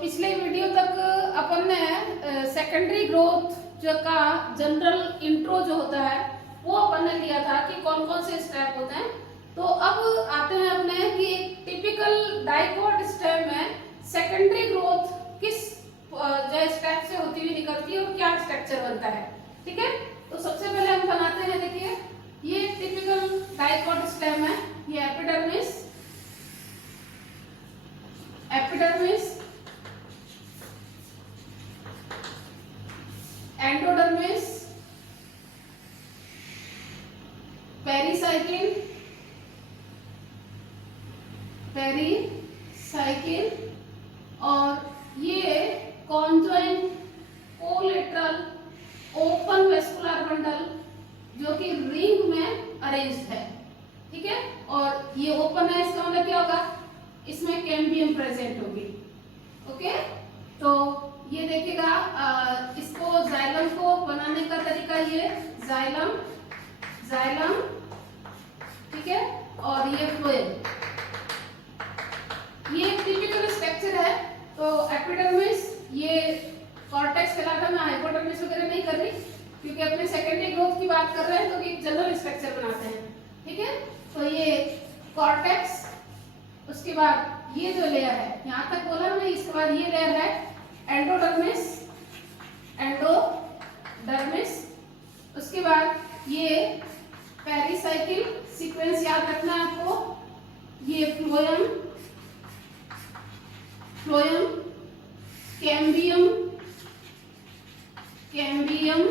पिछले वीडियो तक अपन ने सेकेंडरी ग्रोथ जो का जनरल इंट्रो जो होता है वो अपन ने लिया था कि कौन कौन से स्टेप होते हैं। तो अब आते हैं अपने कि टिपिकल डाइकोट स्टेम में सेकेंडरी ग्रोथ किस जो स्टेप से होती हुई निकलती है और क्या स्ट्रक्चर बनता है। ठीक है, तो सबसे पहले हम बनाते हैं, देखिए ये टिपिकल डाइकोट स्टेम है। ये epidermis, epidermis, endodermis, pericycle, pericycle और ये conjoint collateral open vascular bundle जो कि रिंग में अरेंज्ड है। ठीक है, और ये ओपन है, इसका मतलब क्या होगा, इसमें कैम्बियम प्रेजेंट होगी। ओके, तो ये देखिएगा इसको जाइलम को बनाने का तरीका, ये जाइलम, जाइलम, ठीक है, और ये फ्लोएम, ये टिपिकल स्ट्रक्चर है। तो एपिडर्मिस ये कॉर्टेक्स कहलाता है। मैं हाइपोडर्मिस वगैरह नहीं कर रही क्योंकि अपने सेकेंडरी ग्रोथ की बात कर रहे हैं, तो एक जनरल स्ट्रक्चर बनाते हैं। ठीक है, तो ये कॉर्टेक्स, उसके बाद ये जो लेयर है यहाँ तक बोला मैंने, इसके बाद ये लेयर है एंडोडर्मिस, एंडोडर्मिस, उसके बाद ये पेरिसाइकिल, सीक्वेंस याद रखना है आपको, ये फ्लोएम, फ्लोएम, कैम्बियम, कैम्बियम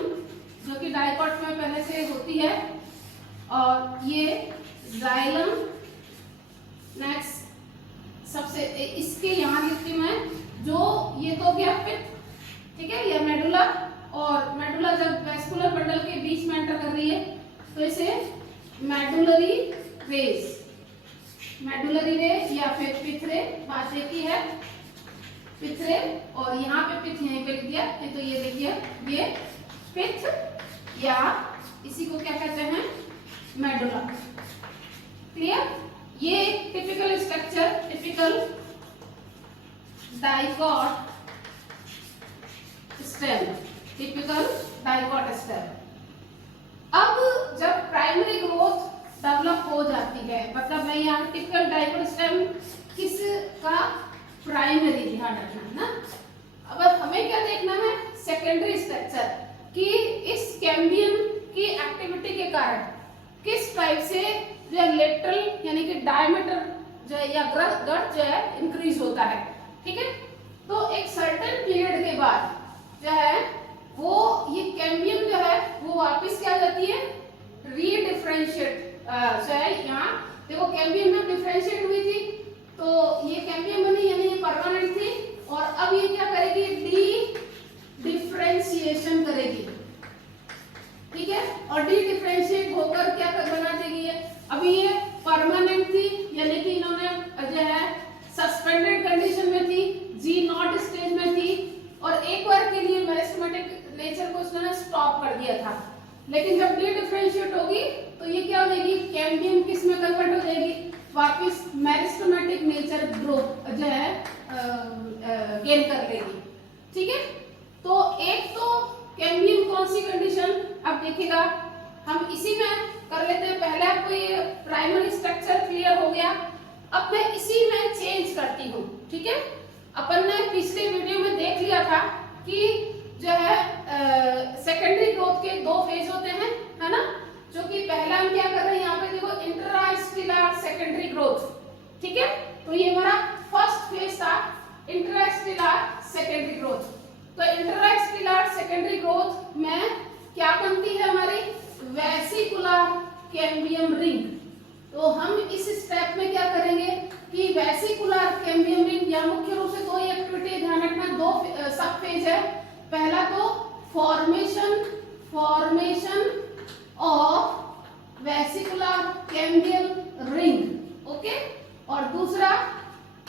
जो कि डाइकोट में पहले से होती है, और ये जाइलम। नेक्स्ट सबसे इसके यहाँ लिखती मैं, जो ये तो गया पित्त, ठीक है, ये मेडुला, और मेडुला जब वेस्कुलर बंडल के बीच में एंटर कर रही है तो इसे मेडुलरी रेस, मेडुलरी रेस या फिर पिथ रे, बात एक ही है, पिथ रे, और यहाँ पे पिथ यहीं पे लिख दिया। तो ये देखिए ये पिथ या इसी को क्या कहते हैं, मेडुला। क्लियर, ये typical structure, typical dicot stem, typical dicot stem. अब जब प्राइमरी ग्रोथ डेवलप हो जाती है, मतलब मैं यहाँ टिपिकल डाइकोट स्टेम किसका, प्राइमरी, ध्यान रखना है ना। अब हमें क्या देखना है, सेकेंडरी स्ट्रक्चर, कि इस कैम्बियम की एक्टिविटी के कारण किस टाइप से जो लेटरल यानी कि डायमीटर जो है या गर्थ जो है इंक्रीज होता है। ठीक है, तो एक सर्टेन पीरियड के बाद जो है वो ये कैम्बियम जो है वो वापस क्या हो जाती है, रीडिफरेंशिएट जो है। यहाँ देखो कैम्बियम में डिफरेंशिएट हुई थी, तो ये कैम्बियम बनी यानी ये परमानेंट थी, और अब ये क्या करेगी, डी डिफरेंशिएशन करेगी। ठीक है, और डी डिफरेंशिएट होकर क्या बना देगी ये, अभी ये परमानेंट थी यानी कि इन्होंने जो है सस्पेंडेड कंडीशन में थी, जी नॉट स्टेज में थी, और एक बार के लिए मेरिस्टेमेटिक नेचर को उसने स्टॉप कर दिया था। लेकिन जब डी डिफरेंशिएट होगी तो ये क्या हो जाएगी, कैम्बियम किस में कन्वर्ट हो जाएगी, वापस मेरिस्टेमेटिक नेचर ग्रोथ जो है गेन कर लेगी। ठीक है, तो एक तो कैम्बियम कौन सी कंडीशन, अब देखिएगा हम इसी में कर लेते हैं। पहले आपको ये प्राइमरी स्ट्रक्चर क्लियर हो गया, अब मैं इसी में चेंज करती हूँ। ठीक है, अपन ने पिछले वीडियो में देख लिया था कि जो है सेकेंडरी ग्रोथ के दो फेज होते हैं, है ना, जो कि पहला हम क्या कर रहे हैं यहाँ पे देखो, इंट्रास्टेलर सेकेंडरी ग्रोथ। ठीक है, तो ये हमारा फर्स्ट फेज था, इंट्रास्टेलर सेकेंडरी ग्रोथ। तो इंट्रास्टेलर सेकेंडरी ग्रोथ में क्या बनती है हमारी, वेसिकुलर कैम्बियम रिंग। तो हम इस स्टेप में क्या करेंगे कि वेसिकुलर कैम्बियम रिंग, या मुख्य रूप से दो ही एक्टिविटी ध्यान रखना, दो सब फेज है। पहला तो formation, formation of vesicular cambium ring, okay, और दूसरा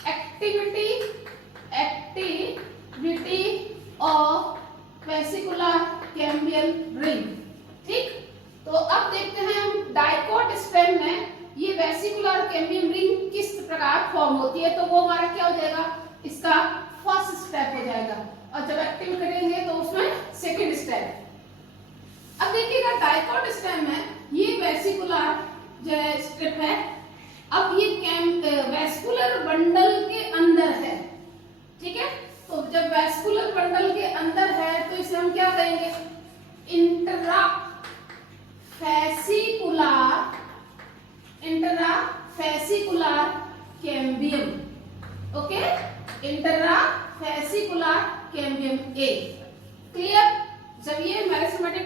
activity, activity of vesicular cambium ring. ठीक, तो अब देखते हैं हम डाइकोट स्टेम में ये वेसिकुलर कैम्बियम रिंग किस प्रकार फॉर्म होती है। तो वो हमारा क्या हो जाएगा, इसका फर्स्ट स्टेप हो जाएगा, और जब एक्टिव करेंगे तो उसमें सेकेंड स्टेप। अब देखिएगा डाइकोट स्टेम है, ये वेसिकुलर जो है स्ट्रिप है। अब ये वेस्कुलर बंडल के अंदर है, ठीक है। तो जब वेस्कुलर बंडल के अंदर है तो इसे हम क्या कहेंगे, intra fascicular cambium, okay, intra fascicular cambium ए। क्लियर। जब ये मेरिस्टेमेटिक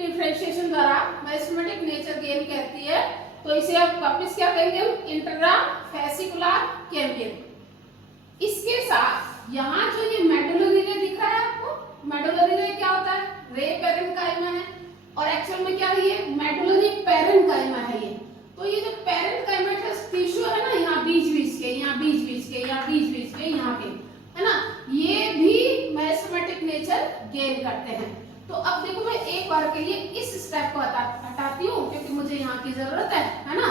डिफरेंशिएशन द्वारा मेरिस्टेमेटिक नेचर गेन करती है तो इसे आप वापस क्या कहेंगे, इंट्रा फेसिकुलर कैम्बियम। इसके साथ यहाँ जो ये मेडुलरी रे दिख रहा है आपको, मेडुलरी रे क्या होता है, रे पेरेन्काइमा है, और एक्चुअल में क्या है, ये मेडुलरी पेरेन्काइमा है ये। तो ये जो पेरेन्काइमेटस टिश्यू है ना, यहाँ बीच के, यहाँ बीच के, यहाँ बीच के, यहाँ पे है ना, ये भी मेरिस्टेमेटिक नेचर गेन करते हैं। तो अब देखो मैं एक बार के लिए इस स्टेप को हटाती हूँ क्योंकि मुझे यहाँ की जरूरत है ना।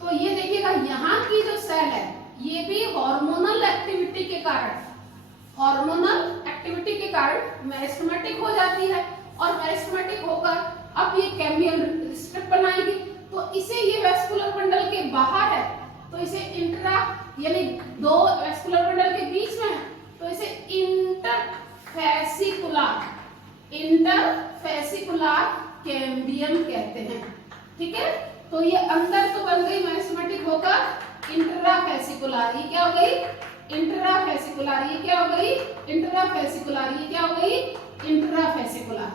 तो ये देखिएगा यहाँ की जो सेल है ये भी हार्मोनल एक्टिविटी के कारण मेरिस्टेमेटिक हो जाती है, और मेरिस्टेमेटिक होकर अब ये कैम्बियम स्ट्रिप बनाएगी। तो इसे ये वेस्कुलर बंडल के बाहर है तो इसे इंट्रा, यानी दो वेस्कुलर बंडल के बीच में है तो इसे इंटरफेसिकुलर कैम्बियम कहते हैं, ठीक है। तो ये अंदर तो बन गई मेरिस्टेमेटिक होकर इंट्राफेसिकुलर, ये क्या हो गई, इंट्राफेसिकुलर, ये क्या हो गई, इंट्राफेसिकुलर, ये क्या हो गई, इंट्राफेसिकुलर।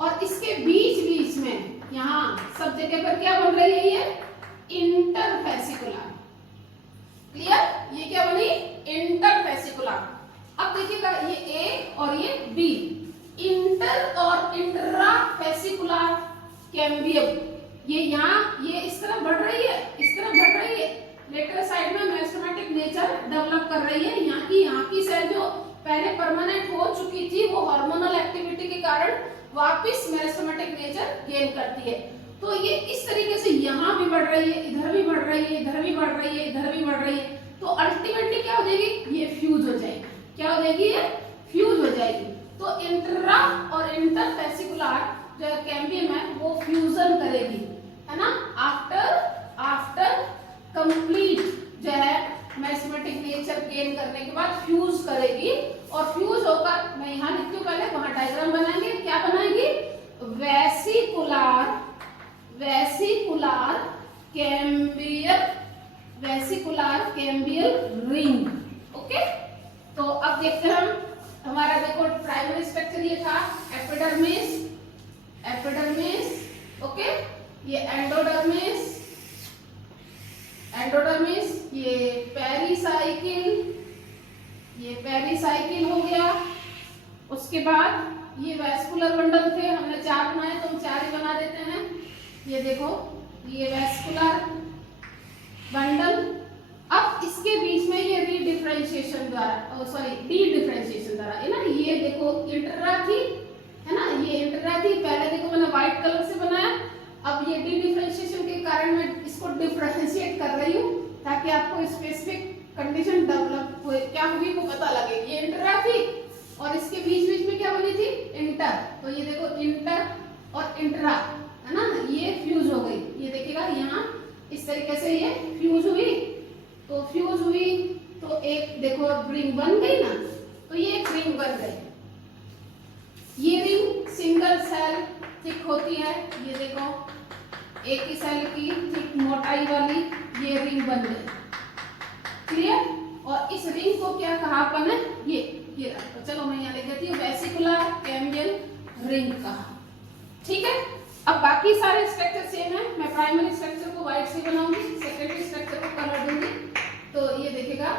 और इसके बीच में यहाँ सब जगह पर क्या बन रही है, ये इंटरफेसिकुलर। क्लियर। ये क्या बनी, इंटरफेसिकुलर। अब देखिएगा ये ए और ये बी, इंटर और इंट्राफेसिकुलर कैम्बियम, ये यहाँ ये इस तरफ बढ़ रही है, इस तरफ बढ़ रही है, लेटरल साइड में मेरिस्टेमेटिक नेचर डेवलप कर रही है। यहाँ की सेल जो पहले परमानेंट हो चुकी थी वो हार्मोनल एक्टिविटी के कारण वापस मेरिस्टेमेटिक नेचर गेन करती है। तो ये इस तरीके से यहाँ भी बढ़ रही है, इधर भी बढ़ रही है, इधर भी बढ़ रही है, इधर भी बढ़ रही है। तो अल्टीमेटली क्या हो जाएगी, ये फ्यूज हो जाएगी। क्या हो जाएगी, ये फ्यूज हो जाएगी। तो इंट्रा और इंटरफेसिकुलर जो कैम्बियम है वो फ्यूजन करेगी, है ना, आफ्टर कंप्लीट जो है मेरिस्टेमेटिक नेचर गेन करने के बाद फ्यूज करेगी। और फ्यूज होकर, मैं यहाँ लिखती हूँ पहले, वहां डायग्राम बनाएंगे, क्या बनाएगी, वेसिकुलर कैम्बियल रिंग, ओके। तो अब देखते हैं हम, हमारा देखो प्राइमरी स्ट्रक्चर ये था एपिडर्मिस, ओके, ये एंडोडर्मिस, ये पेरिसाइकिल हो गया। उसके बाद ये वेस्कुलर बंडल थे, हमने 4 बनाए तो हम 4 ही बना देते हैं। ये देखो ये वेस्कुलर बंडल। अब इसके बीच में ये डी-डिफरेंशिएशन द्वारा है ना, ये देखो इंट्रा थी, है ना, ये इंट्रा थी, पहले देखो मैंने व्हाइट कलर से बनाया। अब ये डी-डिफरेंशिएशन के कारण मैं इसको डिफरेंशिएट कर रही हूँ ताकि आपको स्पेसिफिक कंडीशन डेवलप क्या हुई वो पता लगे। ये इंट्रा थी और इसके बीच में क्या बनी थी, इंटर। तो ये देखो इंटर और इंट्रा, है ना, ये फ्यूज हो गई। ये देखिएगा यहाँ इस तरीके से ये फ्यूज हुई। तो फ्यूज हुई तो एक देखो अब रिंग बन गई ना, तो ये एक रिंग बन गई। ये रिंग सिंगल सेल थिक होती है, ये देखो एक ही सेल की थिक मोटाई वाली ये रिंग बन गई। क्लियर। और इस रिंग को क्या कहा अपन ने, ये रखो, चलो मैं यहाँ लिख देती हूँ, वेसिकुलर कैम्बियल रिंग कहा, ठीक है। अब बाकी सारे स्ट्रक्चर सेम है। मैं प्राइमरी स्ट्रक्चर को व्हाइट से बनाऊंगी, सेकेंडरी स्ट्रक्चर को कलर दूंगी। तो ये देखिएगा,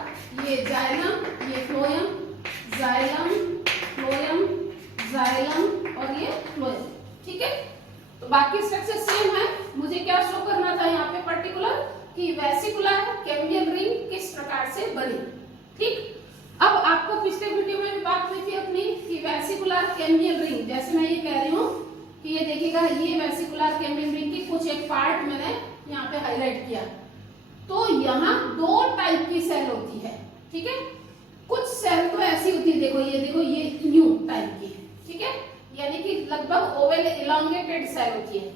ये जाइलम, ये फ्लोएम, जाइलम, फ्लोएम, जाइलम और ये फ्लोएम, ठीक है। तो बाकी स्ट्रक्चर सेम है। मुझे क्या शो करना था यहाँ पे पर्टिकुलर कि वेसिकुलर कैम्बियल रिंग किस प्रकार से बनी, ठीक। अब आपको पिछले वीडियो में भी बात हुई थी अपनी कि वेसिकुलर कैम्बियल रिंग, जैसे मैं ये कह रही हूँ कि ये देखिएगा, ये वेसिकुलर कैम्बियल रिंग की कुछ एक पार्ट मैंने यहाँ पे हाईलाइट किया। तो यहाँ 2 टाइप की सेल होती है, ठीक है। कुछ सेल तो ऐसी कैसी होती है, देखो ये न्यू टाइप की है, ठीक है, यानी कि लगभग ओवल इलांगेटेड सेल होती है।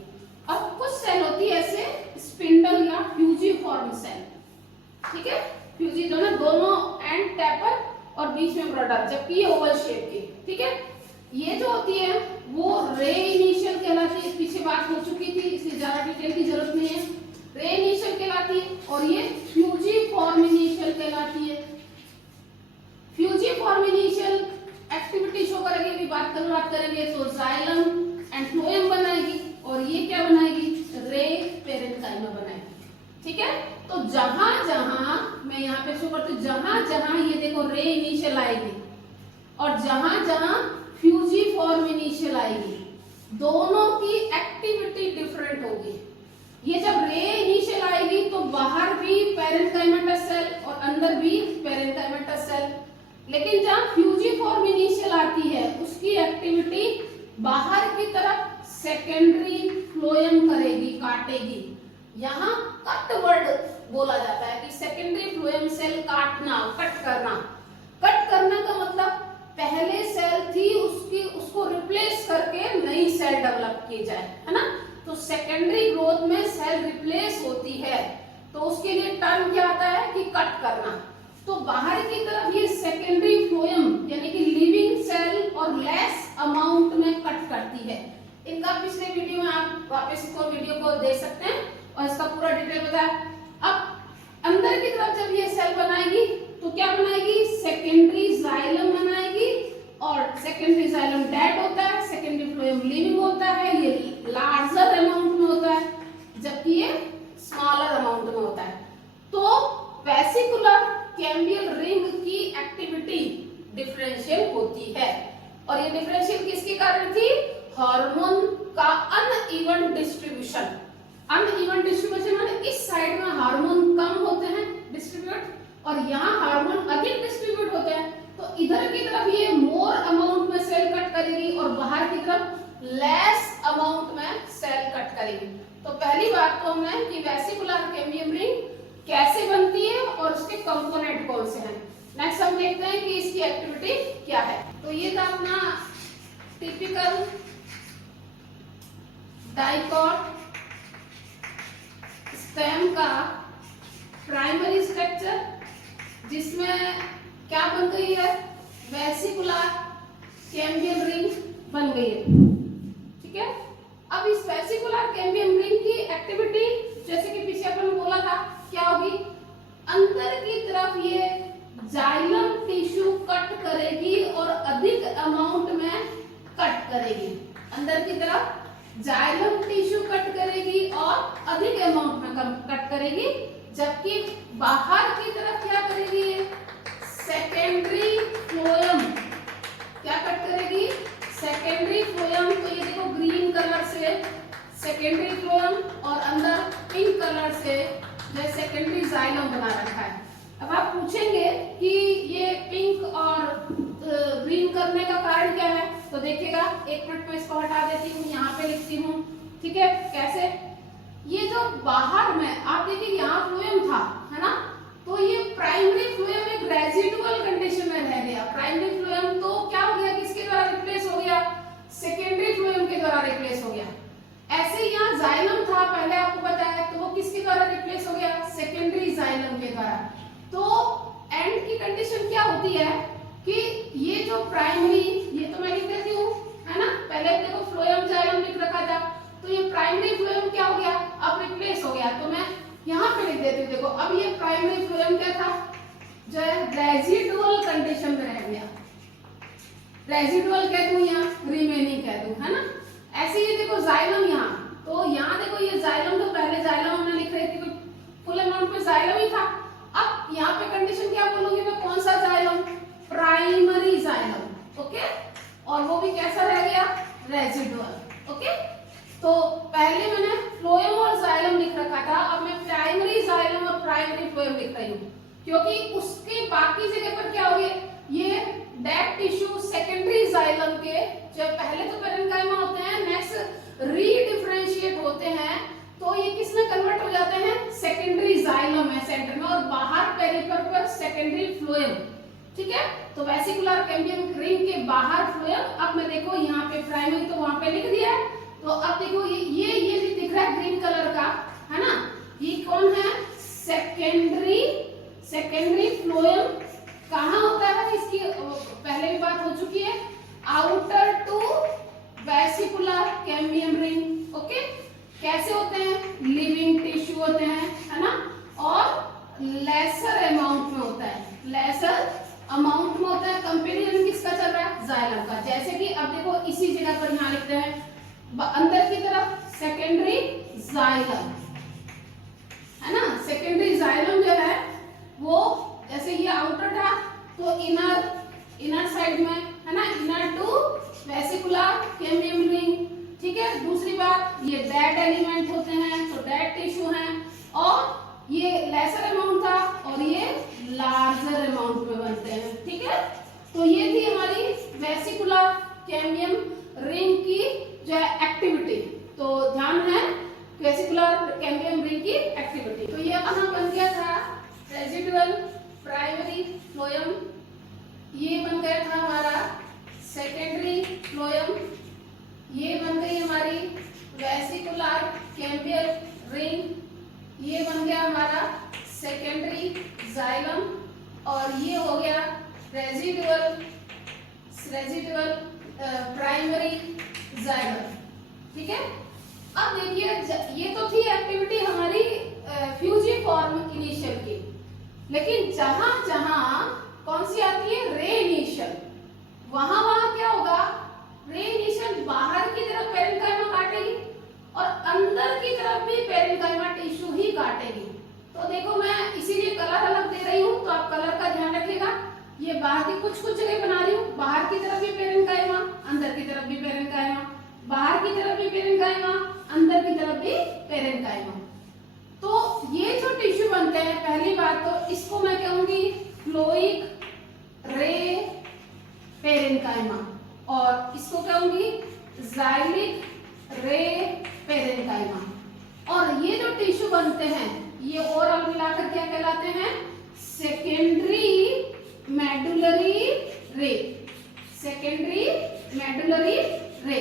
अब कुछ सेल होती है ऐसे स्पिंडल या फ्यूजिफॉर्म सेल, ठीक है, फ्यूजी दोनों एंड टैपर और बीच में ब्रॉडर, जबकि ये ओवल शेप की, ठीक है। ये जो होती है वो रे इनिशियल कहलाती है, पीछे बात हो चुकी थी, इसलिए ज्यादा डिटेल की जरूरत नहीं है। रे इनिशियल कहलाती है और ये फ्यूजिफॉर्म इनिशियल कहलाती है। फ्यूजिफॉर्म इनिशियल एक्टिविटी शो करेगी, अभी बात करेंगे तो जाइलम एंड फ्लोएम बनाएगी, और ये क्या बनाएगी, रे पेरेन्काइमा बनाएगी, ठीक है। तो जहां जहां मैं यहाँ पे शो करती हूँ, जहां जहां ये देखो रे इनिशियल आएगी और जहां जहां फ्यूजिफॉर्म इनिशियल आएगी, दोनों की एक्टिविटी डिफरेंट होगी। ये जब रे इनिशियल आएगी तो बाहर भी पेरेन्काइमेटस सेल और अंदर भी पेरेन्काइमेटस सेल, लेकिन जहां फ्यूजिफॉर्म इनिशियल आती है उसकी एक्टिविटी बाहर की तरफ सेकेंडरी फ्लोएम करेगी, काटेगी। यहाँ कट वर्ड बोला जाता है कि सेकेंडरी फ्लोएम सेल काटना, कट करना। कट करना का मतलब पहले सेल थी उसको रिप्लेस करके नई सेल डेवलप की जाए, है ना। तो सेकेंडरी ग्रोथ में सेल रिप्लेस होती है तो उसके लिए टर्म क्या आता है कि कट करना। तो बाहर की तरफ ये सेकेंडरी फ्लोएम यानी कि लिविंग सेल और लेस अमाउंट में कट करती है। इनका पिछले वीडियो में आप वापस इसको वीडियो को देख सकते हैं और इसका पूरा डिटेल बताया। अब अंदर की तरफ जब ये सेल बनाएगी तो क्या बनाएगी, सेकेंडरी जाइलम बनाएगी, और सेकेंडरी जाइलम डेड होता है, सेकेंडरी फ्लोएम लिविंग होता है, ये लार्जर अमाउंट में होता है जबकि ये स्मॉलर अमाउंट में होता है। तो वेसिकुलर कैम्बियल रिंग की एक्टिविटी डिफरेंशियल होती है, और ये डिफरेंशियल किसके कारण थी, हार्मोन का अनइवन डिस्ट्रीब्यूशन। अनइवन डिस्ट्रीब्यूशन माने इस साइड में हार्मोन कम होते हैं डिस्ट्रीब्यूट और यहाँ हार्मोन अधिक डिस्ट्रीब्यूट होते हैं, तो इधर की तरफ ये मोर अमाउंट में सेल कट करेगी और बाहर की तरफ लेस अमाउंट में सेल कट करेगी। तो पहली बात तो हमने कि वेसिकुलर कैम्बियम रिंग कैसे बनती है और उसके कंपोनेंट कौन से हैं। नेक्स्ट हम देखते हैं कि इसकी एक्टिविटी क्या है। तो ये था अपना टिपिकल डाइकॉट स्टेम का प्राइमरी स्ट्रक्चर, जिसमें क्या बन गई है, वेसिकुलर कैम्बियम रिंग बन गई है, ठीक है। अब इस वेसिकुलर कैम्बियम रिंग की एक्टिविटी जैसे कि पीछे अपन बोला था क्या होगी, अंदर की तरफ ये जाइलम टिश्यू कट करेगी और अधिक अमाउंट में कट करेगी। अंदर की तरफ जाइलम टिश्यू कट करेगी और अधिक अमाउंट में कट करेगी, जबकि बाहर की तरफ क्या करेगी, सेकेंडरी फ्लोएम क्या कट करेगी, सेकेंडरी फ्लोएम। तो ये देखो ग्रीन कलर से सेकेंडरी फ्लोएम और अंदर पिंक कलर से जो सेकेंडरी जाइलम बना रखा है। अब आप पूछेंगे कि ये पिंक और ग्रीन करने का कारण क्या है, तो देखिएगा, एक मिनट में इसको हटा देती हूँ, यहाँ पे लिखती हूँ, ठीक है। कैसे, ये जो बाहर में आप देखिए यहाँ फ्लोएम था, है ना, तो ये प्राइमरी फ्लोएम एक रेजिडुअल कंडीशन में रह गया। प्राइमरी फ्लोएम तो क्या हो गया, किसके द्वारा रिप्लेस हो गया, सेकेंडरी फ्लोएम के द्वारा रिप्लेस हो गया। ऐसे यहाँ जाइलम था पहले आपको बताया, तो वो किसके द्वारा रिप्लेस हो गया, सेकेंडरी जाइलम के द्वारा। तो एंड की कंडीशन क्या होती है कि ये जो प्राइमरी, ये तो मैं लिख देती हूँ, है ना, पहले देखो फ्लोएम जाइलम लिख रखा था, तो ये प्राइमरी फ्लोएम क्या हो गया, अब रिप्लेस हो गया, तो मैं यहाँ पे लिख देती हूँ। देखो अब ये प्राइमरी फ्लोएम क्या था, जो है रेजिडुअल कंडीशन में रह गया, रेजिडुअल कह दूं या रिमेनिंग कह दूं, है ना। ऐसे ये देखो जाइलम यहाँ, तो यहाँ देखो ये जाइलम, तो पहले जाइलम हमने लिख रही थी, फुल अमाउंट में जाइलम ही था। अब यहाँ पे कंडीशन क्या बोलूंगी मैं, कौन सा जाइलम, प्राइमरी जाइलम, ओके, और वो भी कैसा रह गया, रेजिडुअल, ओके। तो पहले मैंने फ्लोएम और जाइलम लिख रखा था, अब मैं प्राइमरी जाइलम और प्राइमरी फ्लोएम लिख रही हूँ, क्योंकि उसके बाकी जगह पर क्या हो गया, ये डेड टिश्यू सेकेंडरी जाइलम के जो पहले तो पेरेन्काइमा होते हैं, नेक्स्ट रीडिफरेंशिएट होते हैं, तो ये किस में कन्वर्ट हो जाते हैं, सेकेंडरी जाइलम है सेंटर में, और बाहर पेरिफेर पर सेकेंडरी फ्लोएम, ठीक है। तो वेसिकुलर कैम्बियम रिंग के बाहर फ्लोएम, अब मैं देखो यहाँ पे प्राइमरी तो वहां पे लिख दिया है, तो अब देखो ये भी दिख रहा है ग्रीन कलर का, है ना, ये कौन है, सेकेंडरी फ्लोएम। कहाँ होता है, इसकी पहले भी बात हो चुकी है, outer to vascular cambium ring. Okay, कैसे होते हैं, लिविंग टिश्यू होते हैं, है ना, और लेसर अमाउंट में होता है, लेसर अमाउंट में होता है। कंपेरिजन किसका चल रहा है, जाइलम का। जैसे कि अब देखो इसी जगह पर यहाँ लिखते हैं अंदर की तरफ सेकेंडरी जाइलम, है ना, सेकेंडरी जाइलम जो है वो जैसे ये आउटर था तो इनर साइड में, है ना, inner to vascular cambium ring. ठीक है, दूसरी बात, ये डेड एलिमेंट होते हैं तो डेड टिश्यू हैं, और ये लेसर अमाउंट था और ये लार्जर अमाउंट में बनते हैं। ठीक है, तो ये थी हमारी वेसिकुलर कैम्बियम रिंग की जो है एक्टिविटी। तो ध्यान है वेसिकुलर कैम्बियम रिंग की एक्टिविटी। तो ये अपना बन गया था रेजिडुअल प्राइमरी फ्लोएम, ये बन गया था हमारा सेकेंडरी फ्लोएम, ये बन गई हमारी वेसिकुलर कैम्बियम रिंग, ये बन गया हमारा सेकेंडरी जाइलम, और ये हो गया रेजिडुअल प्राइमरी जाइलम। ठीक है, अब देखिए ये तो थी एक्टिविटी हमारी फ्यूजिफॉर्म इनिशियल की, लेकिन जहां जहां कौन सी आती है, रे इनिशियल, वहां वहां क्या होगा, रे इनिशियल बाहर की तरफ पेरेन्काइमा काटेगी और अंदर की तरफ भी पेरेन्काइमा टिश्यू ही काटेगी। तो देखो मैं इसीलिए कलर अलग दे रही हूँ, तो आप कलर का ध्यान रखिएगा। ये बाहर की कुछ जगह बना रही हूँ, बाहर की तरफ भी पेरेन्काइमा, अंदर की तरफ भी पेरेन्काइमा, बाहर की तरफ भी पेरेन्काइमा, अंदर की तरफ भी पेरेन्काइमा। तो ये जो टिश्यू बनते हैं, पहली बात तो इसको मैं कहूंगी फ्लोइक रे पेरेन्काइमा, और इसको कहूंगी जाइलिक रे पेरेन्काइमा। और ये जो टिश्यू बनते हैं ये ओवरऑल मिलाकर क्या कहलाते हैं, सेकेंडरी मेडुलरी रे, सेकेंडरी मेडुलरी रे।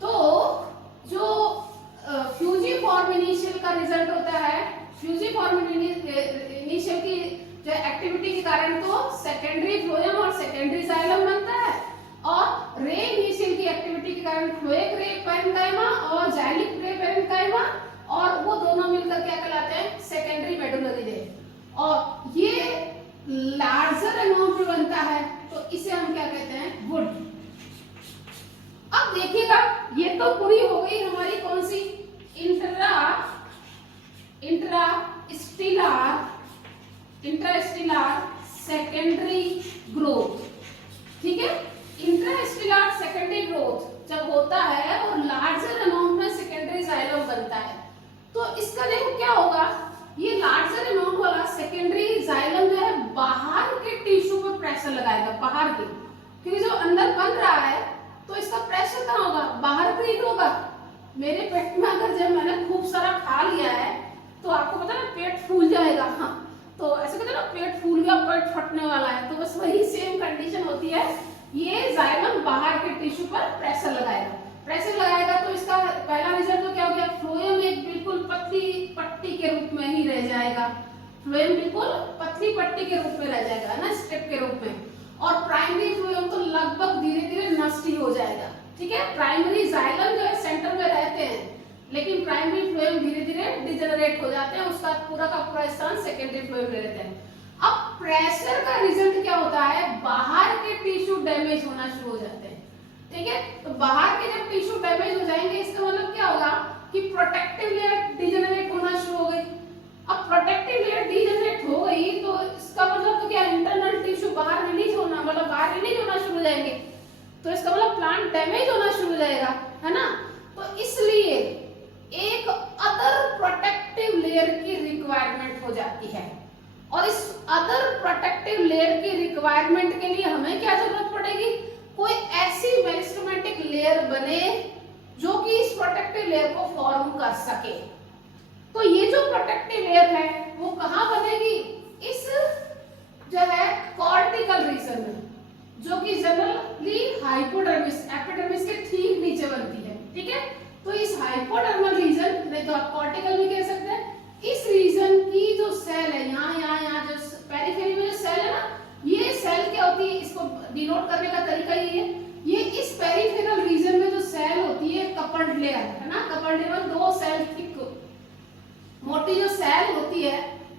तो जो फ्यूजिफॉर्म इनिशियल का रिजल्ट होता है, फ्यूजिफॉर्म इनिशियल की जो एक्टिविटी के कारण तो सेकेंडरी फ्लोएम और सेकेंडरी जाइलम बनता है, और रे इनिशियल की एक्टिविटी के कारण फ्लोइक रे पेरेन्काइमा और जाइलिक रे पेरेन्काइमा, और वो दोनों मिलकर क्या कहलाते हैं, सेकेंडरी मेडुलरी रे। और ये लार्जर अमाउंट में बनता है तो इसे हम क्या कहते हैं, वुड। अब देखिएगा ये तो पूरी हो गई हमारी कौन सी, इंट्रास्टिलर सेकेंडरी ग्रोथ। ठीक है, इंट्रास्टिलर सेकेंडरी ग्रोथ जब होता है और लार्जर अमाउंट में सेकेंडरी जाइलम बनता है, तो इसका देखो क्या होगा, ये लार्जर अमाउंट वाला सेकेंडरी जाइलम जो है बाहर के टिश्यू पर प्रेशर लगाएगा, बाहर के, क्योंकि जो अंदर बन रहा है तो इसका प्रेशर कहाँ होगा, बाहर क्रिएट होगा। मेरे पेट में अगर जब मैंने खूब सारा खा लिया है तो आपको पता है ना पेट फूल जाएगा, हाँ, तो ऐसे कहते हैं ना पेट फूल गया, पेट फटने वाला है, तो बस वही सेम कंडीशन होती है। ये जाइलम बाहर के टिश्यू पर प्रेशर लगाएगा, तो इसका पहला रिजल्ट तो क्या हो गया, फ्लोएम एक बिल्कुल पतली पट्टी के रूप में ही रह जाएगा, फ्लोएम बिल्कुल पतली पट्टी के रूप में रह जाएगा, है ना, स्ट्रिप के रूप में। और प्राइमरी फ्लोएम तो लगभग धीरे धीरे नष्ट ही हो जाएगा। ठीक है, प्राइमरी जाइलम जो है सेंटर में रहते हैं, लेकिन प्राइमरी फ्लोएम धीरे धीरे डिजेनरेट हो जाते हैं, उसका पूरा का पूरा स्थान सेकेंडरी फ्लोएम में रहते हैं। अब प्रेशर का रिजल्ट क्या होता है, बाहर के टिश्यू डैमेज होना शुरू हो जाते हैं। ठीक है, तो बाहर के जब टिश्यू डैमेज हो जाएंगे इसका मतलब क्या होगा कि प्रोटेक्टिव लेयर डिजेनरेट होना शुरू हो गई। अब प्रोटेक्टिव लेयर डिजेनरेट हो गई तो इसका मतलब तो क्या, इंटरनल टिश्यू बाहर रिलीज होना, मतलब बाहर रिलीज होना शुरू हो जाएंगे, तो इसका मतलब प्लांट डैमेज होना शुरू हो जाएगा, है ना। तो इसलिए एक अदर प्रोटेक्टिव लेयर की रिक्वायरमेंट हो जाती है, और इस अदर प्रोटेक्टिव लेयर की रिक्वायरमेंट के लिए हमें क्या जरूरत पड़ेगी, कोई ऐसी मेरिस्टेमेटिक लेयर बने जो कि इस प्रोटेक्टिव लेयर को फॉर्म कर सके। तो ये जो प्रोटेक्टिव लेयर है वो कहाँ बनेगी, इस जो है कॉर्टिकल फोल्डेबल 2 सेल थिक मोटी जो सेल होती है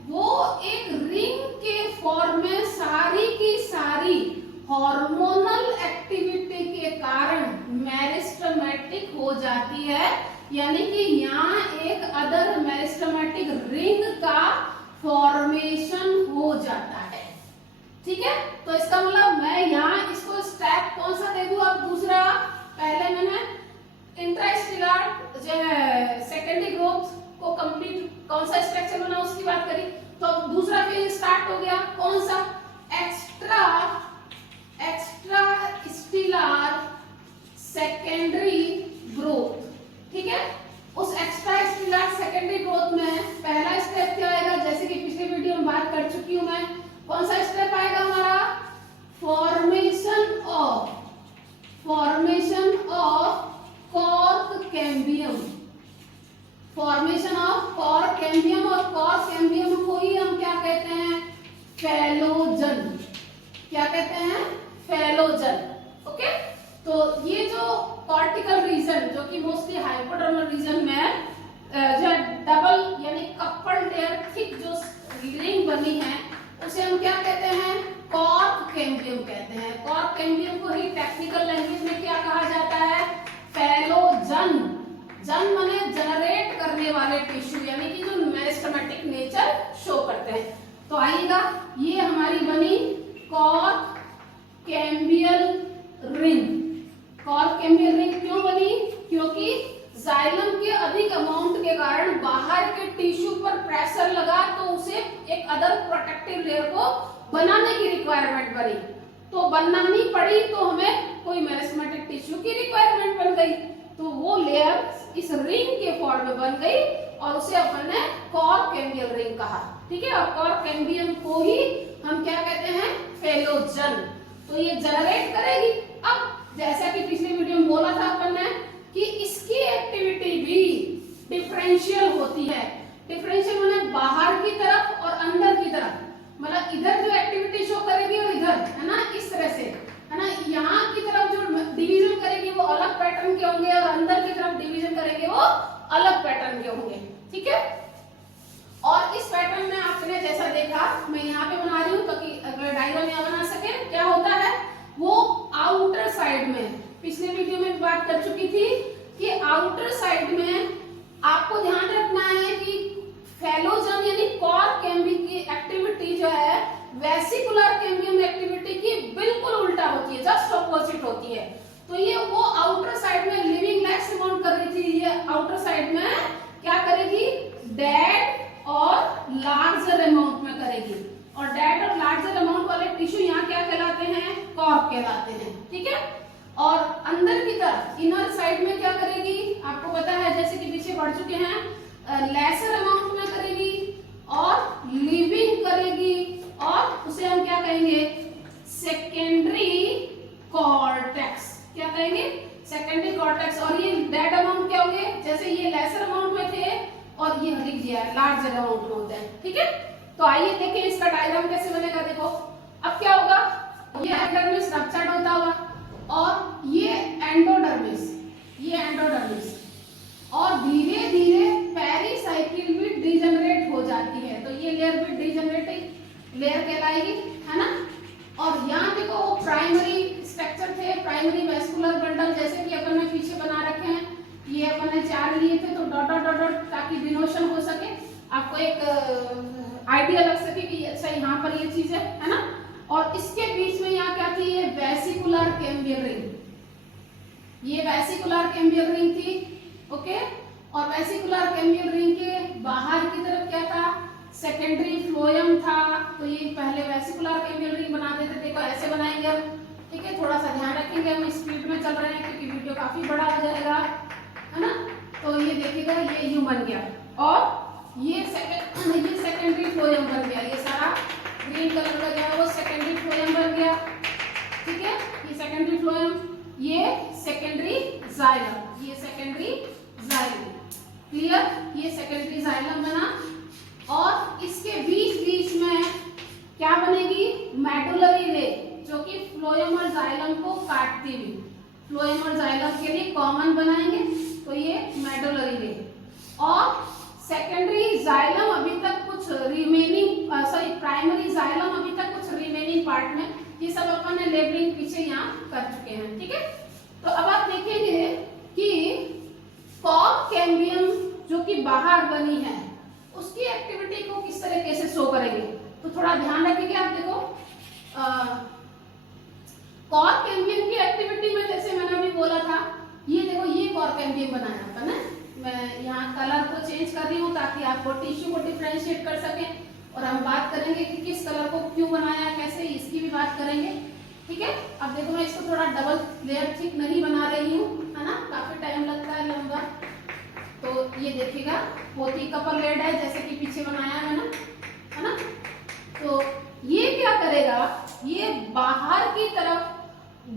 वो एक रिंग के फॉर्म में सारी की सारी हार्मोनल एक्टिविटी के कारण मेरिस्टेमेटिक हो जाती है, यानी कि यहाँ एक अदर मेरिस्टेमेटिक रिंग का फॉर्मेशन हो जाता है। ठीक है, तो इसका मतलब मैं यहाँ इसको स्टेप कौन सा दे दूं? अब दूसरा, पहले मैंने इंट्रास्टेलर जो है सेकेंडरी ग्रोथ को कंप्लीट कौन सा स्ट्रक्चर बना उसकी बात करी, तो दूसरा फेज स्टार्ट हो गया। कौन सा? Extrastelar secondary growth. ठीक है, उस एक्स्ट्रा स्टेलर सेकेंडरी ग्रोथ में पहला स्टेप क्या आएगा? जैसे कि पिछले वीडियो में बात कर चुकी हूं मैं, कौन सा स्टेप आएगा हमारा? Formation of cork cambium. Formation of cork cambium, और कॉर्क कैम्बियम को ही हम क्या कहते हैं? फैलोजन। क्या कहते हैं? फैलोजन। ओके, तो ये जो कॉर्टिकल रीजन जो कि मोस्टली हाइपोडर्मल रीजन में जो डबल यानी कपल लेयर थिक जो रिंग बनी है उसे हम क्या कहते हैं? कॉर्क कैम्बियम कहते हैं। कॉर्क कैम्बियम को ही टेक्निकल लैंग्वेज में क्या कहा जाता है? फैलोजन। जन माने जनरेट करने वाले टिश्यू, यानी कि जो मेरिस्टेमेटिक नेचर शो करते हैं। तो आइएगा, ये हमारी बनी cork cambial ring. Cork cambial ring क्यों बनी? क्योंकि जाइलम के अधिक अमाउंट के कारण बाहर के टिश्यू पर प्रेशर लगा तो उसे एक अदर प्रोटेक्टिव लेयर को बनाने की रिक्वायरमेंट बनी, तो बनानी पड़ी, तो हमें कोई मेरिस्टेमेटिक टिश्यू की रिक्वायरमेंट बन गई, तो वो लेयर इस रिंग के फॉर्म में बन गई और उसे अपन ने कॉर्क कैम्बियल रिंग कहा। ठीक है, और कॉर्क कैम्बियम को ही हम क्या कहते हैं? फैलोजन। तो ये जनरेट करेगी। अब जैसा कि पिछले वीडियो में बोला था अपन ने कि इसकी एक्टिविटी भी डिफरेंशियल होती है। डिफरेंशियल माने बाहर की तरफ और अंदर की तरफ, मतलब इधर जो एक्टिविटी शो करेगी और इधर, है ना, इस तरह से, है ना। यहाँ की तरफ जो डिवीजन करेगी वो अलग पैटर्न के होंगे और अंदर की तरफ डिवीजन करेंगे वो अलग पैटर्न के होंगे। ठीक है, और इस पैटर्न में आपने जैसा देखा, मैं यहाँ पे बना रही हूँ ताकि अगर डायग्राम यहाँ बना सके, क्या होता है वो आउटर साइड में, पिछले वीडियो में बात कर चुकी थी कि आउटर साइड में आपको ध्यान रखना है कि फैलोजन यानी कॉर्क कैम्बियम की एक्टिविटी जो है वेसिकुलर कैम्बियम एक्टिविटी की बिल्कुल उल्टा होती है, जस्ट ऑपोजिट होती है। तो ये वो आउटर साइड में लिविंग मैक्स अमाउंट कर रही थी, ये आउटर साइड में क्या करेगी? डेड और लार्जर अमाउंट में करेगी, और डेड और लार्जर अमाउंट वाले टिश्यू यहाँ क्या कहलाते हैं? कॉर्क कहलाते हैं। ठीक है, और अंदर की तरफ इनर साइड में क्या करेगी? आपको पता है, जैसे कि पीछे बढ़ चुके हैं, लेसर अमाउंट में करेगी और लिविंग करेगी, और उसे हम क्या कहेंगे? Secondary cortex. क्या कहेंगे? Secondary cortex. और ये डेड अमाउंट क्या होंगे? जैसे ये लेसर अमाउंट में थे और ये लिख दिया है लार्जर अमाउंट में होते हैं। ठीक है, तो आइए देखें इसका डायग्राम कैसे बनेगा। देखो अब क्या होगा, ये एपिडर्मिस रप्चर्ड होता हुआ और ये एंडोडर्मिस, ये एंडोडर्मिस, और धीरे धीरे पेरिसाइकिल भी डिजनरेट हो जाती है, तो ये लेयर भी डिजनरेटिंग लेयर कहलाएगी, है ना। और यहाँ देखो वो प्राइमरी स्ट्रक्चर थे, प्राइमरी वेस्कुलर बंडल, जैसे कि अपन ने पीछे बना रखे हैं, ये अपन ने 4 लिए थे, तो डॉट डॉट डॉट ताकि डिनोशन हो सके, आपको एक आइडिया लग सके कि अच्छा यहाँ पर ये चीज है ना। और इसके बीच में यहाँ क्या थी? ये वेसिकुलर कैम्बियल रिंग, ये वेसिकुलर कैम्बियल रिंग थी। ओके, और वेसिकुलर कैम्बियल रिंग के बाहर की तरफ क्या था? सेकेंडरी फ्लोएम था। तो ये पहले वेसिकुलर कैम्बियल रिंग बना देते, देखो ऐसे बनाएंगे हम। ठीक है, थोड़ा सा ध्यान रखेंगे, हम स्पीड में चल रहे हैं क्योंकि वीडियो काफी बड़ा हो जाएगा, है ना। तो ये देखिएगा, ये यू बन गया, और ये सेकेंडरी फ्लोएम बन गया, ये सारा ग्रीन कलर का गया वो सेकेंडरी फ्लोएम बन गया। ठीक है, ये सेकेंडरी फ्लोएम, ये सेकेंडरी जाइलम, ये सेकेंडरी जाइलम। क्लियर, ये सेकेंडरी जाइलम बना, और इसके बीच बीच में क्या बनेगी? मेडुलरी रे, जो कि फ्लोएम और जाइलम को काटती हुई, फ्लोएम और जाइलम के लिए कॉमन बनाएंगे। तो ये मेडुलरी वेन। और सेकेंडरी जाइलम अभी तक कुछ रिमेनिंग, सॉरी प्राइमरी जाइलम अभी तक कुछ रिमेनिंग पार्ट में, ये सब अपन ने लेबलिंग पीछे यहाँ कर चुके हैं, ठीक है। तो अब आप देखेंगे कि कॉर्क कैम्बियम जो कि बाहर बनी है उसकी एक्टिविटी को किस तरीके से शो करेंगे, तो थोड़ा ध्यान रखेंगे। आप देखो कॉर्क कैम्बियम की एक्टिविटी में जैसे मैंने अभी बोला था, ये देखो ये कॉर्क कैम्बियम बनाया था ना, मैं यहाँ कलर को चेंज कर रही हूँ ताकि आपको टिश्यू को डिफरेंशिएट कर सकें, और हम बात करेंगे कि किस कलर को क्यों बनाया, कैसे, इसकी भी बात करेंगे, ठीक है। अब देखो मैं इसको थोड़ा डबल लेयर ठीक नहीं बना रही हूँ, है ना, काफी टाइम लगता है लंबा, तो ये देखिएगा बहुत ही कपल लेड है जैसे कि पीछे बनाया है ना। तो ये क्या करेगा, ये बाहर की तरफ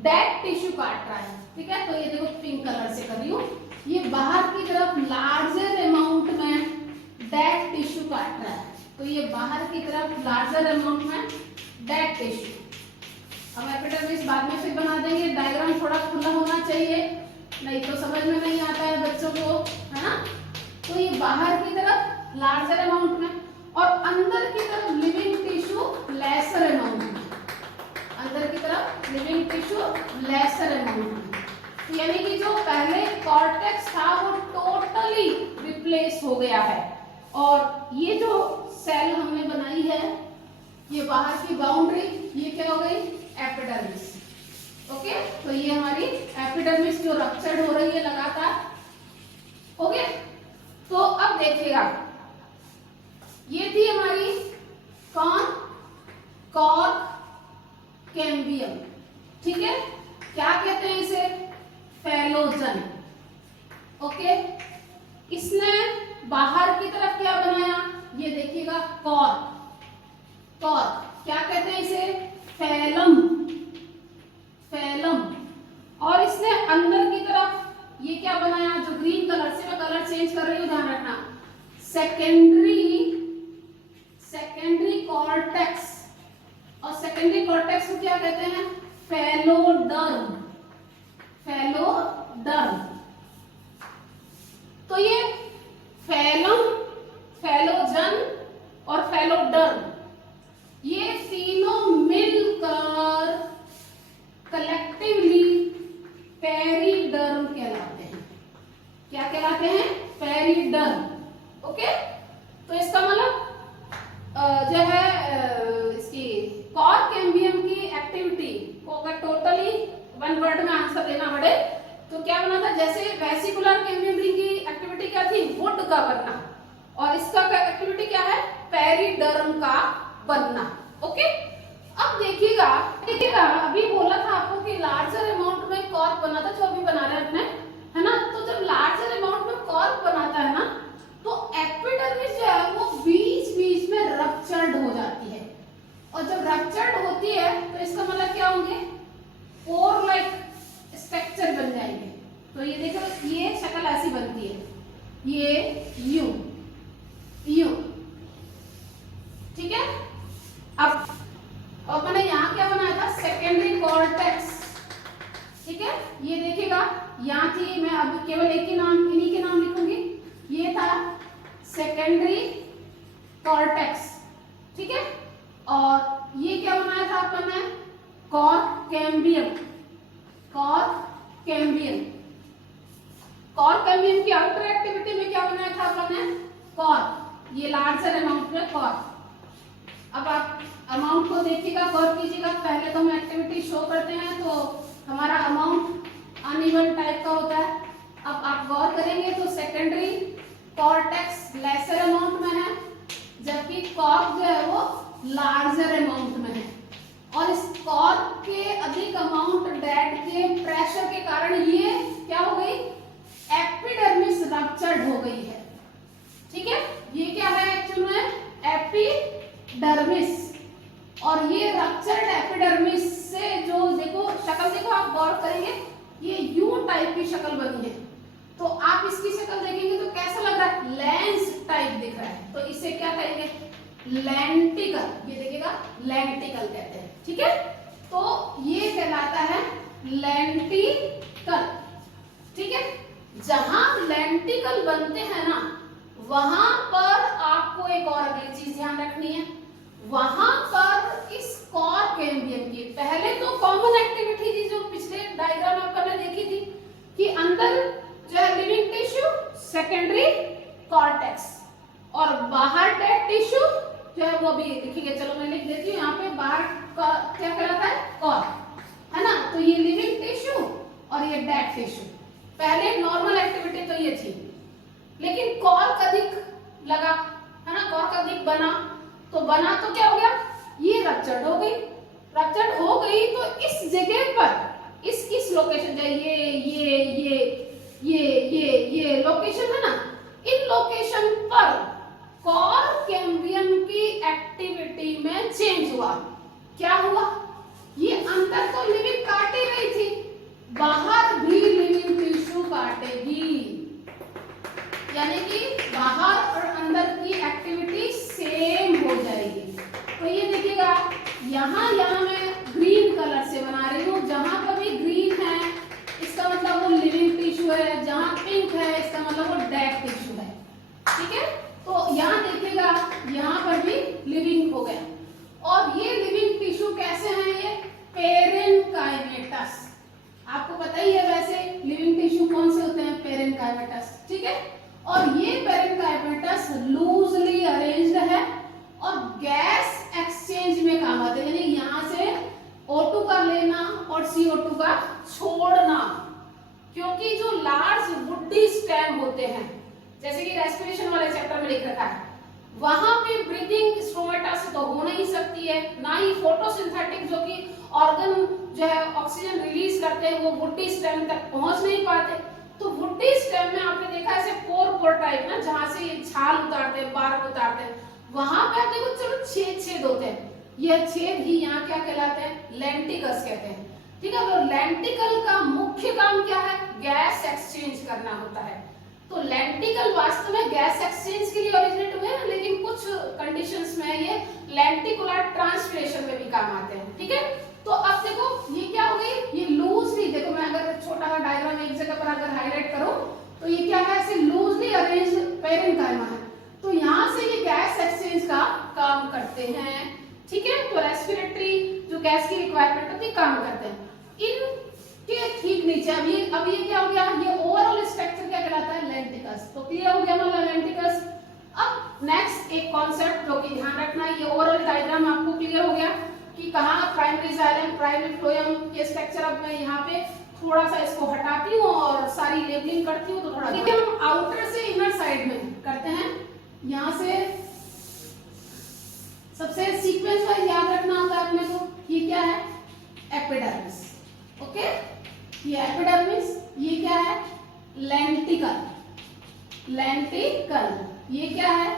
डेड टिश्यू काट रहा है, ठीक है। तो ये देखो पिंक कलर से कर रही हूँ, ये बाहर की तरफ लार्जर अमाउंट में डेड टिश्यू काट रहा है, तो ये बाहर की तरफ लार्जर अमाउंट में डेड टिश्यू। अब एपिडर्मिस बाद में फिर बना देंगे, डायग्राम थोड़ा खुला होना चाहिए, नहीं तो समझ में नहीं आता है बच्चों को, है ना। तो ये बाहर की तरफ लार्जर अमाउंट में और अंदर की तरफ लिविंग टिश्यू लेसर अमाउंट में, अंदर की तरफ लिविंग टिश्यू लेसर अमाउंट में। तो यानी कि जो पहले कॉर्टेक्स था वो टोटली रिप्लेस हो गया है, और ये जो सेल हमने बनाई है, ये बाहर की बाउंड्री, ये क्या हो गई, एपिडर्मिस। ओके, तो ये हमारी एपिडर्मिस जो रप्चर्ड हो रही है लगातार। ओके, तो अब देखिएगा ये थी हमारी कौन, कॉर्क कैम्बियम, ठीक है। क्या कहते हैं इसे, फैलोजन। ओके, इसने बाहर की तरफ क्या बनाया, ये देखिएगा कॉर्क, कॉर्क क्या कहते हैं इसे, फैलम, फैलम। और इसने अंदर की तरफ ये क्या बनाया, जो ग्रीन कलर से, मैं कलर चेंज कर रही हूँ ध्यान रखना, सेकेंडरी, सेकेंडरी कॉर्टेक्स। और सेकेंडरी कॉर्टेक्स को क्या कहते हैं, फैलोडर्म, फैलोडर्म। तो ये फैलम, फैलोजन और फैलोडर्म, ये तीनों मिलकर कलेक्टिवली पेरिडर्म कहलाते हैं। क्या कहलाते हैं, पेरिडर्म। ओके, तो इसका मतलब जो है इसकी कॉर्क कैम्बियम की एक्टिविटी को अगर टोटली वन वर्ड में आंसर देना पड़े तो क्या बना था, जैसे वेसिकुलर कैम्बियम रिंग की एक्टिविटी क्या थी, वुड का बनना, और इसका एक्टिविटी क्या है, पेरिडर्म का बनना। ओके, अब देखिएगा, देखिएगा अभी बोला था आपको कि लार्जर अमाउंट में कॉर्क बना था, जो अभी बना रहे हैं अपने, है ना। तो जब लार्जर अमाउंट में कॉर्क बनाता है ना, तो एपिडर्मिस जो है वो बीच बीच में रप्चर्ड हो जाती है, और जब रप्चर्ड होती है तो इसका मतलब क्या होंगे, पोर लाइक स्ट्रक्चर बन जाएंगे। तो ये देखो ये शक्ल ऐसी बनती है, ये यू यू, ठीक है। अब मैंने यहाँ क्या बनाया था, सेकेंडरी कॉर्टेक्स, ठीक है। ये देखिएगा यहाँ थी, मैं अब केवल एक ही नाम, इन्हीं के नाम लिखूंगी, ये था सेकेंडरी कॉर्टेक्स, ठीक है। और ये क्या बनाया था अपन ने, cork cambium, cork cambium. Cork cambium की आउटर एक्टिविटी में क्या बनाया था अपन ने, कॉर्क, ये लार्जर अमाउंट में कॉर्क। अब आप अमाउंट को देखिएगा, गौर कीजिएगा, पहले तो हम एक्टिविटी शो करते हैं तो हमारा अमाउंट अनइवन टाइप का होता है। अब आप गौर करेंगे तो सेकेंडरी कॉर्टेक्स लेसर अमाउंट में है, जबकि कॉर्क जो है वो लार्जर अमाउंट में है, और इस कॉर्क के अधिक अमाउंट डेड के प्रेशर के कारण ये क्या हो गई, एपिडर्मिस रप्चर्ड हो गई है, ठीक है। ये क्या है एक्चुअल में, एपिडर्मिस, और ये रप्चर्ड एपिडर्मिस से जो देखो शक्ल, देखो आप गौर करेंगे ये यू टाइप की शक्ल बनी है, तो आप इसकी शक्ल देखेंगे तो कैसा लग रहा है, लेंस टाइप दिख रहा है, तो इसे क्या कहेंगे, लेंटिकल, ये देखिएगा लेंटिकल कहते हैं, ठीक है। तो ये कहलाता है लेंटिकल, ठीक है, जहां लेंटिकल बनते हैं ना, वहां पर आपको एक और अगली चीज ध्यान रखनी है। वहां पर इस कॉर कैम्बियम की पहले तो कॉमन एक्टिविटी थी जो पिछले डायग्राम में आपने देखी थी कि अंदर जो है लिविंग टिश्यू, सेकेंडरी कॉर्टेक्स, और बाहर डेड टिश्यू जो है वो भी लिखेंगे। चलो मैं लिख देती हूँ यहाँ पे, बाहर का क्या कहलाता है, कॉर, है ना। तो ये लिविंग टिश्यू और ये डेड टिश्यू। पहले नॉर्मल एक्टिविटी तो ये थी, लेकिन कॉर कदिक लगा, है ना, कॉर कदिक बना, तो बना तो क्या हो गया, ये रप्चर्ड हो गई। रप्चर्ड हो गई तो इस जगह पर इस लोकेशन जो ये लोकेशन है ना, इन लोकेशन पर कॉर कैम्बियम की एक्टिविटी में चेंज हुआ। क्या हुआ, ये अंदर तो लिविंग काट ही रही थी, बाहर भी लिविंग टिश्यू काटेगी, यानी कि बाहर और अंदर की एक्टिविटी सेम हो जाएगी। तो ये देखिएगा, यहाँ मैं ग्रीन कलर से बना रही हूँ, जहां पर भी ग्रीन है इसका मतलब वो लिविंग टिश्यू है, जहां पिंक है इसका मतलब वो डेड टिश्यू है। ठीक है, तो यहाँ देखिएगा यहाँ पर भी लिविंग हो गया। और ये लिविंग टिश्यू कैसे हैं, ये पेरेन्काइमेटस। आपको पता ही है वैसे लिविंग टिश्यू कौन से होते हैं, पेरेन्काइमेटस। ठीक है, और ये पेरेन्काइमेटस लूजली अरेंज्ड है और गैस एक्सचेंज में काम आते हैं, यानी यहाँ से O2 का लेना और CO2 का छोड़ना। क्योंकि जो लार्ज वुडी स्टेम होते हैं, जैसे कि रेस्पिरेशन वाले चैप्टर में लिख रखा है, वहां पे ब्रीदिंग स्ट्रोमेटा से तो हो नहीं सकती है, ना ही फोटोसिंथेटिक जो कि ऑर्गन जो है ऑक्सीजन रिलीज करते हैं वो वुडी स्टेम तक पहुंच नहीं पाते। तो वुडी स्टेम में आपने देखा ऐसे पोर टाइप ना, जहां से छाल उतारते हैं, बार्क उतारते हैं, वहां पे आप देखो चलो छेद होते हैं, यह छेद ही यहाँ क्या कहलाते हैं, लेंटिकल्स कहते हैं। ठीक है, तो लेंटिकल का मुख्य काम क्या है, गैस एक्सचेंज करना होता है। तो लेंटिकल वास्तव में गैस एक्सचेंज के लिए ओरिजिनेट हुए हैं, लेकिन कुछ कंडीशंस में ये लेंटिकुलर ट्रांसपिरेशन में भी काम आते हैं। ठीक है, तो अब देखो ये क्या हो गई, ये लूजली, देखो मैं अगर छोटा सा डायग्राम एक जगह पर अगर हाईलाइट करूं तो ये क्या है, ऐसे लूजली अरेंज्ड पेरेन्काइमा है, तो यहाँ से ये गैस एक्सचेंज का काम करते हैं। ठीक है, तो रेस्पिरेटरी जो गैस की रिक्वायरमेंट होती है काम करते हैं। इनके ठीक नीचे अब ये क्या हो गया, ये ओवरऑल स्ट्रक्चर क्या कहलाता है, लेंटिकल्स। तो क्लियर हो गया हमारा लेंटिकल्स। अब नेक्स्ट एक कॉन्सेप्ट जो कि ध्यान रखना है, ये ओवरऑल डायग्राम आपको क्लियर हो गया कि कहाँ प्राइमरी जाइलम, प्राइमरी फ्लोएम, ये स्ट्रक्चर। अब मैं यहाँ पे थोड़ा सा इसको हटाती हूँ और सारी लेबलिंग करती हूँ, तो थोड़ा हम आउटर से इनर साइड में करते हैं। यहाँ से सबसे सीक्वेंस वाइज याद रखना होता है अपने को, ये क्या है, एपिडर्मिस। ओके, ये एपिडर्मिस, ये क्या है, लेंटिकल। ये क्या है,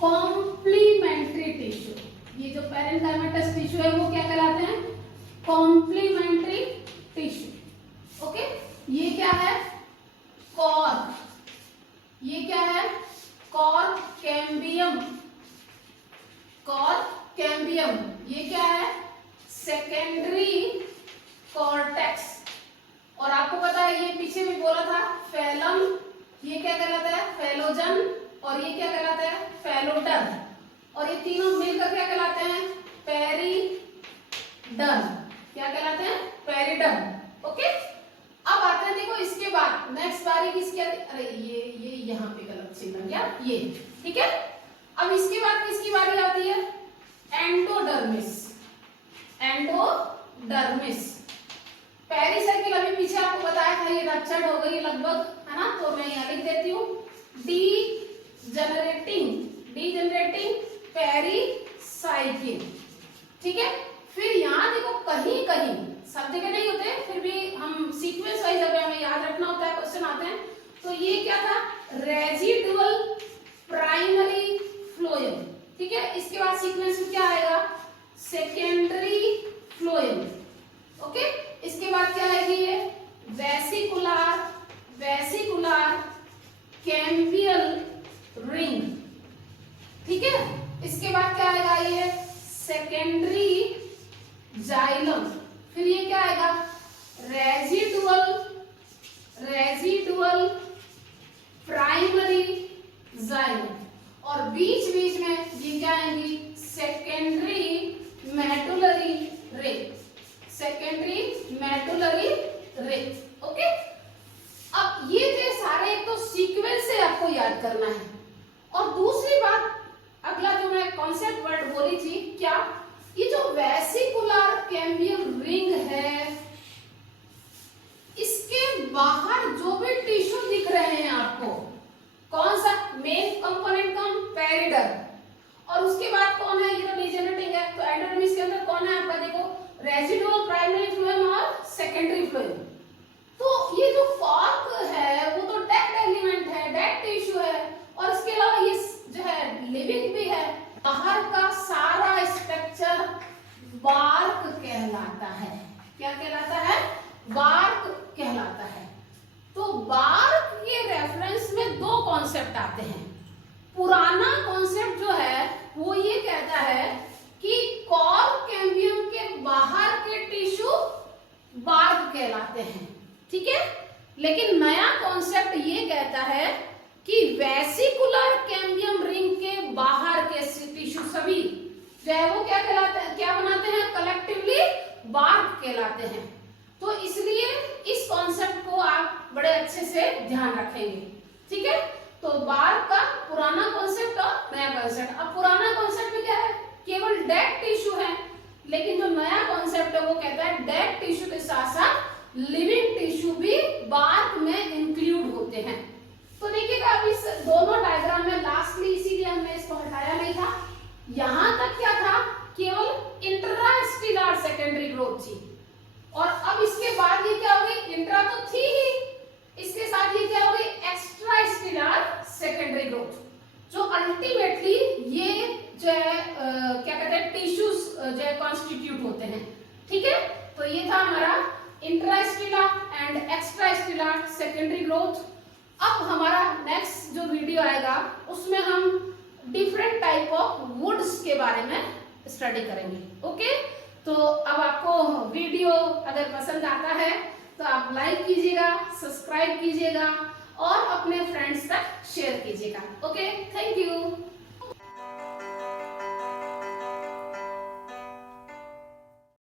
कॉम्प्लीमेंट्री टिश्यू। ये जो पेरेन्काइमेटस टिश्यू है वो क्या कहलाते हैं, कॉम्प्लीमेंट्री टिश्यू। ओके, ये क्या है, कॉर। ये क्या है, कॉर कैम्बियम। ये क्या है, सेकेंडरी कॉर्टेक्स। और आपको पता है ये पीछे भी बोला था, फेलम, ये क्या कहलाता है, फेलोजन, और ये क्या कहलाता है, फेलोडन, और ये तीनों मिलकर क्या कहलाते हैं, पेरिडन। क्या कहलाते हैं, पेरिडन। ओके, अब आते हैं, देखो इसके बाद नेक्स्ट बारी किसकी, अरे ये यहाँ पे गलत चिन्ह बन गया, ये। ठीक है, अब इसके बाद किसकी बारी आती है, एंडोडर्मिस। पेरिसाइकिल अभी पीछे आपको बताया था, ये रप्चर्ड हो गई लगभग, है ना, तो मैं यहाँ लिख देती हूँ, डीजनरेटिंग पेरिसाइकिल। ठीक है, फिर यहाँ देखो कहीं कहीं सब जगह नहीं होते, फिर भी हम सीक्वेंस वाइज अगर हमें याद रखना होता है, क्वेश्चन आते हैं। तो ये क्या था, रेजिडुअल प्राइमरी फ्लोएम। ठीक है, इसके बाद सीक्वेंस में क्या आएगा, सेकेंडरी फ्लोएम। ओके, इसके बाद क्या आएगी, ये वेसिकुलर कैम्बियल रिंग। ठीक है, इसके बाद क्या आएगा, ये सेकेंडरी जाइलम। फिर ये क्या आएगा, रेजिडुअल जाइलम, और बीच बीच में ये क्या आएंगी, सेकेंडरी मेडुलरी रे, सेकेंडरी मेडुलरी रे। ओके, अब ये थे सारे, एक तो सीक्वेंस से आपको याद करना है, और दूसरी बात अगला जो मैं कॉन्सेप्ट वर्ड बोली थी, क्या ये जो वेसिकुलर कैम्बियम रिंग है, इसके बाहर जो भी टिश्यू दिख रहे हैं आपको, कौन सा मेन कंपोनेंट, कौन, पेरिडल, और उसके बाद कौन है, ये तो डिजेनेटिंग है, तो एंडोडर्मिस के अंदर कौन है आपका, देखो रेजिडुअल प्राइमरी फ्लोएम और सेकेंडरी फ्लोएम। तो ये जो कॉर्क है वो तो डेड एलिमेंट है, डेड टिश्यू है, और इसके अलावा ये जो है लिविंग भी है। बाहर का सारा स्ट्रक्चर बार्क कहलाता है, क्या कहलाता है, बार्क कहलाता है। तो बार्क के रेफरेंस में दो कॉन्सेप्ट आते हैं। पुराना कॉन्सेप्ट जो है वो ये कहता है कि कॉर्क कैम्बियम के बाहर के टिश्यू बार्क कहलाते हैं, ठीक है। लेकिन नया कॉन्सेप्ट ये कहता है कि वेसिकुलर कैम्बियम रिंग के बाहर के टिश्यू सभी जो है वो क्या कहलाते हैं, क्या बनाते हैं, कलेक्टिवली बार्क कहलाते हैं। तो इसलिए इस कॉन्सेप्ट को आप बड़े अच्छे से ध्यान रखेंगे, ठीक है। तो बार्क का पुराना कॉन्सेप्ट और नया कॉन्सेप्ट। अब पुराना कॉन्सेप्ट क्या है, केवल डेड टिश्यू है, लेकिन जो नया कॉन्सेप्ट है वो कहता है डेड टिश्यू के साथ साथ लिविंग टिश्यू भी बार्क में इंक्लूड होते हैं। तो देखिएगा अब इस दोनों डायग्राम में लास्टली, इसीलिए हमने इसको हटाया नहीं था, यहां तक क्या था, केवल इंट्रास्टिलर सेकेंडरी ग्रोथ थी, और अब इसके बाद ये क्या हो गई, इंट्रा तो थी ही, इसके साथ ये क्या हो गई, एक्स्ट्रास्टिलर सेकेंडरी ग्रोथ, जो अल्टीमेटली ये जो है क्या कहते हैं, टिश्यूज जो है कॉन्स्टिट्यूट होते हैं, ठीक है। तो ये था हमारा इंट्रास्टिलर एंड एक्स्ट्रास्टिलर सेकेंडरी ग्रोथ। अब हमारा नेक्स्ट जो वीडियो आएगा उसमें हम डिफरेंट टाइप ऑफ वुड्स के बारे में स्टडी करेंगे। ओके, तो अब आपको वीडियो अगर पसंद आता है तो आप लाइक कीजिएगा, सब्सक्राइब कीजिएगा और अपने फ्रेंड्स तक शेयर कीजिएगा। Okay, thank you.